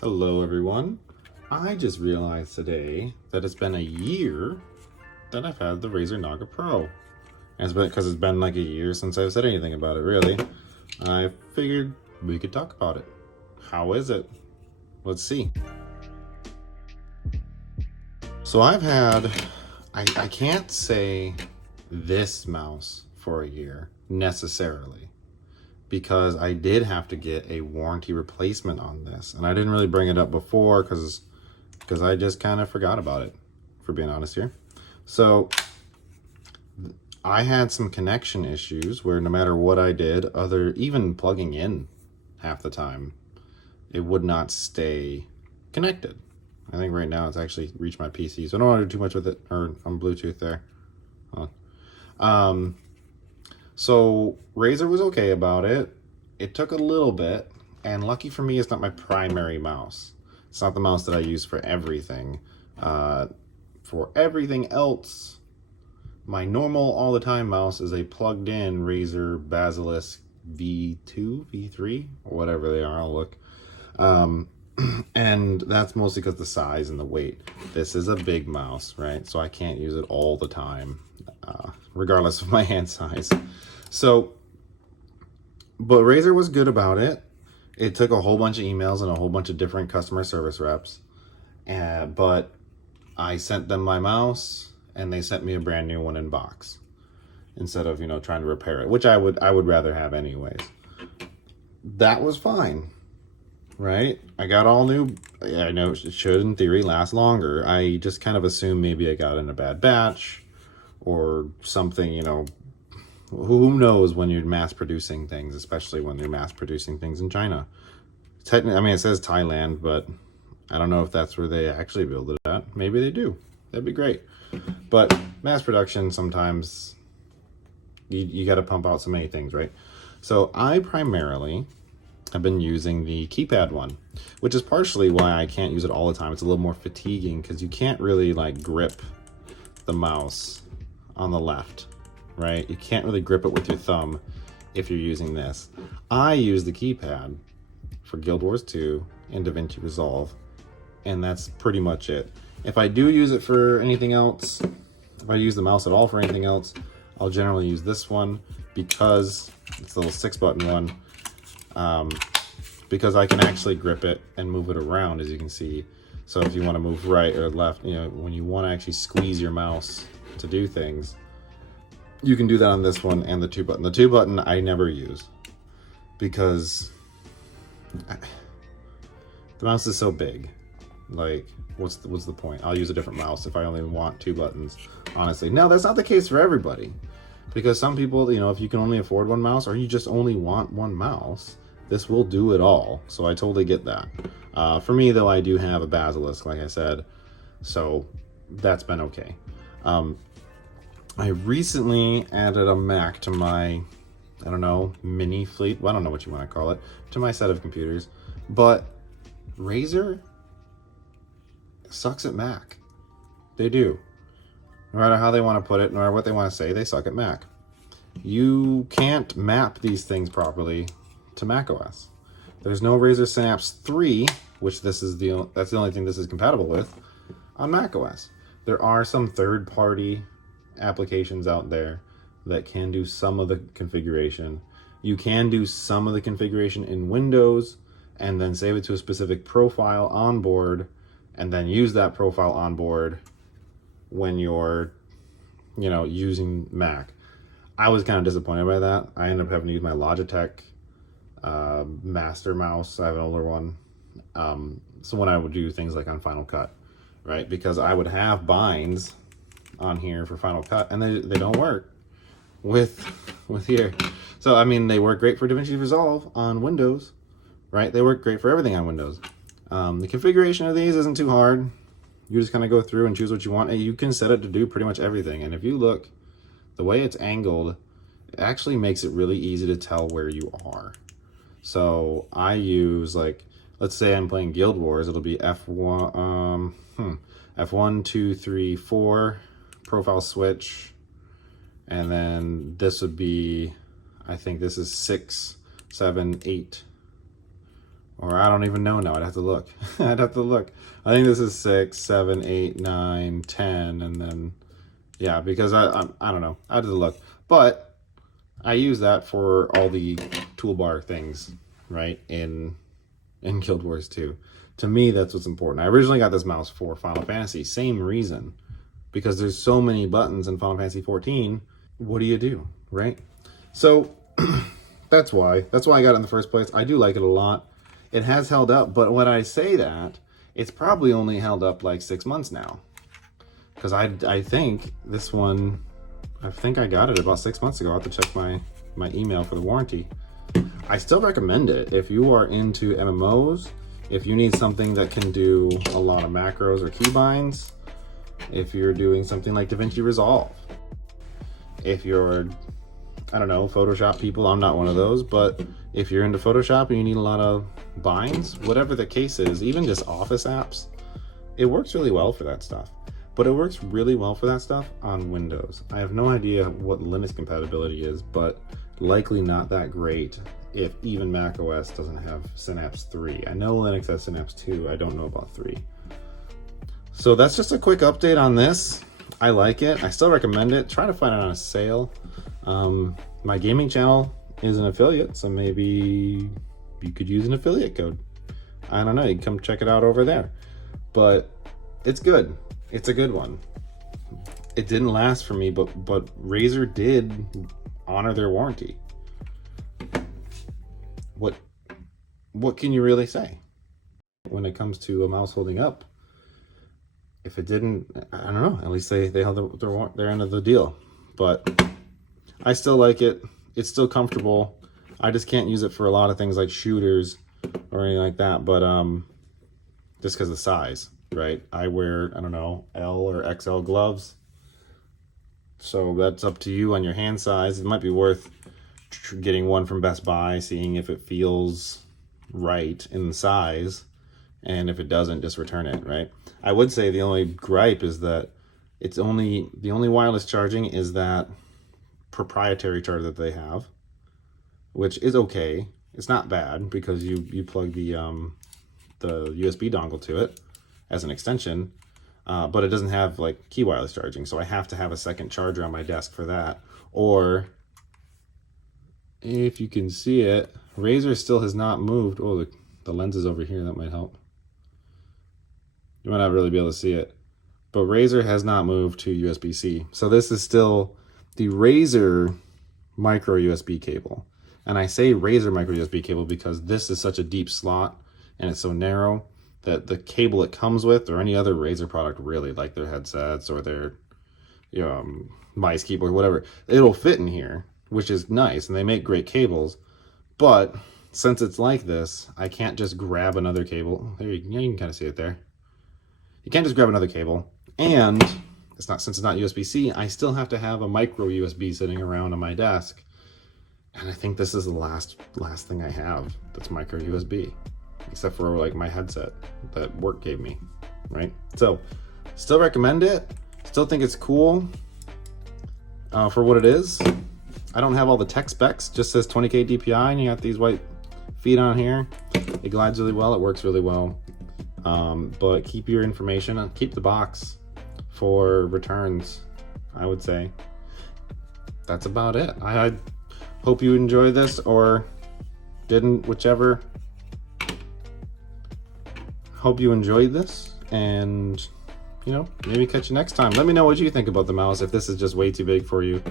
Hello everyone. I just realized today that it's been a year that I've had the Razer Naga Pro. And it's been because it's been like a year since I've said anything about it, really. I figured we could talk about it. How is it? Let's see. So I can't say this mouse for a year necessarily, because I did have to get a warranty replacement on this, and I didn't really bring it up before because I just kind of forgot about it, for being honest here. So I had some connection issues where no matter what I did, even plugging in half the time, it would not stay connected. I think right now it's actually reached my PC, so I don't want to do too much with it, or on Bluetooth there. So Razer was okay about it. It took a little bit, and lucky for me, it's not my primary mouse. It's not the mouse that I use for everything. For everything else, my normal all-the-time mouse is a plugged-in Razer Basilisk V2, V3, or whatever they are. I'll look. And that's mostly because the size and the weight. This is a big mouse, right? So I can't use it all the time, regardless of my hand size. So, but Razer was good about it. It took a whole bunch of emails and a whole bunch of different customer service reps. But I sent them my mouse, and they sent me a brand new one in box instead of, trying to repair it, which I would rather have anyways. That was fine, right? I got all new. I know it should, in theory, last longer. I just kind of assumed maybe I got in a bad batch or something, who knows when you're mass producing things, especially when you're mass producing things in China. Technically, I mean, it says Thailand, but I don't know if that's where they actually build it at. Maybe they do. That'd be great. But mass production, sometimes you got to pump out so many things, right? So I primarily have been using the keypad one, which is partially why I can't use it all the time. It's a little more fatiguing because you can't really grip the mouse on the left, right? You can't really grip it with your thumb if you're using this. I use the keypad for Guild Wars 2 and DaVinci Resolve, and that's pretty much it. If I do use it for anything else, if I use the mouse at all for anything else, I'll generally use this one because it's a little 6-button one, because I can actually grip it and move it around, as you can see. So if you want to move right or left, when you want to actually squeeze your mouse to do things, you can do that on this one and the 2-button. The 2-button I never use because the mouse is so big. What's the point? I'll use a different mouse if I only want 2 buttons, honestly. Now, that's not the case for everybody, because some people, if you can only afford one mouse or you just only want one mouse, this will do it all. So I totally get that. For me, though, I do have a Basilisk, like I said, so that's been okay. I recently added a Mac to my, I don't know, mini fleet. Well, I don't know what you want to call it, to my set of computers. But Razer sucks at Mac. They do. No matter how they want to put it, no matter what they want to say, they suck at Mac. You can't map these things properly to macOS. There's no Razer Synapse 3, which that's the only thing this is compatible with, on macOS. There are some third-party applications out there that can do some of the configuration. You can do some of the configuration in Windows and then save it to a specific profile on board and then use that profile on board when you're, using Mac. I was kind of disappointed by that. I ended up having to use my Logitech Master mouse. I have an older one. So when I would do things like on Final Cut, right? Because I would have binds on here for Final Cut, and they don't work with here. So I mean, they work great for DaVinci Resolve on Windows, right? They work great for everything on Windows. The configuration of these isn't too hard. You just kind of go through and choose what you want, and you can set it to do pretty much everything. And if you look, the way it's angled, it actually makes it really easy to tell where you are. So I use, let's say I'm playing Guild Wars, it'll be F1, F1, 2, 3, 4, profile switch, and then this would be, I think this is 6, 7, 8, Or I don't even know now. I'd have to look. I'd have to look. I think this is 6, 7, 8, 9, 10, and then yeah, because I don't know. I have to look. But I use that for all the toolbar things, right? In Guild Wars 2. To me, that's what's important. I originally got this mouse for Final Fantasy. Same reason. Because there's so many buttons in Final Fantasy 14. What do you do, right? So that's why I got it in the first place. I do like it a lot. It has held up, but when I say that, it's probably only held up like 6 months now. Because I think this one, I think I got it about 6 months ago. I'll have to check my email for the warranty. I still recommend it if you are into MMOs, if you need something that can do a lot of macros or keybinds, if you're doing something like DaVinci Resolve, if you're, I don't know, Photoshop people. I'm not one of those, but if you're into Photoshop and you need a lot of binds, whatever the case is, even just Office apps, it works really well for that stuff. But it works really well for that stuff on Windows. I have no idea what Linux compatibility is, but likely not that great if even Mac OS doesn't have Synapse 3. I know Linux has Synapse 2. I don't know about 3. So that's just a quick update on this. I like it. I still recommend it. Try to find it on a sale. My gaming channel is an affiliate, so maybe you could use an affiliate code. I don't know. You can come check it out over there. But it's good. It's a good one. It didn't last for me, but Razer did honor their warranty. What can you really say when it comes to a mouse holding up? If it didn't, I don't know. At least they held their end of the deal. But I still like it. It's still comfortable. I just can't use it for a lot of things like shooters or anything like that. But just because of the size, right? I wear, I don't know, L or XL gloves. So that's up to you on your hand size. It might be worth getting one from Best Buy, seeing if it feels right in the size. And if it doesn't, just return it, right? I would say the only gripe is that the only wireless charging is that proprietary charger that they have, which is okay. It's not bad because you plug the USB dongle to it as an extension, but it doesn't have like key wireless charging. So I have to have a second charger on my desk for that. Or if you can see it, Razer still has not moved. Oh, the lens is over here. That might help. You might not really be able to see it, but Razer has not moved to USB-C. So this is still the Razer micro USB cable. And I say Razer micro USB cable because this is such a deep slot and it's so narrow that the cable it comes with, or any other Razer product really, like their headsets or their mice, keyboard, whatever, it'll fit in here, which is nice. And they make great cables. But since it's like this, I can't just grab another cable. There you can kind of see it there. You can't just grab another cable, and since it's not USB-C, I still have to have a micro USB sitting around on my desk, and I think this is the last thing I have that's micro USB, except for like my headset that work gave me, right? So, still recommend it. Still think it's cool for what it is. I don't have all the tech specs. Just says 20K DPI, and you got these white feet on here. It glides really well. It works really well. But keep your information, keep the box for returns, I would say. That's about it. I hope you enjoyed this, or didn't, whichever. Hope you enjoyed this, and maybe catch you next time. Let me know what you think about the mouse, if this is just way too big for you,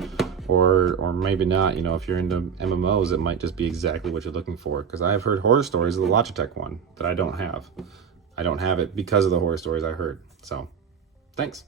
or maybe not. If you're into MMOs, it might just be exactly what you're looking for, because I've heard horror stories of the Logitech one that I don't have. I don't have it because of the horror stories I heard. So, thanks.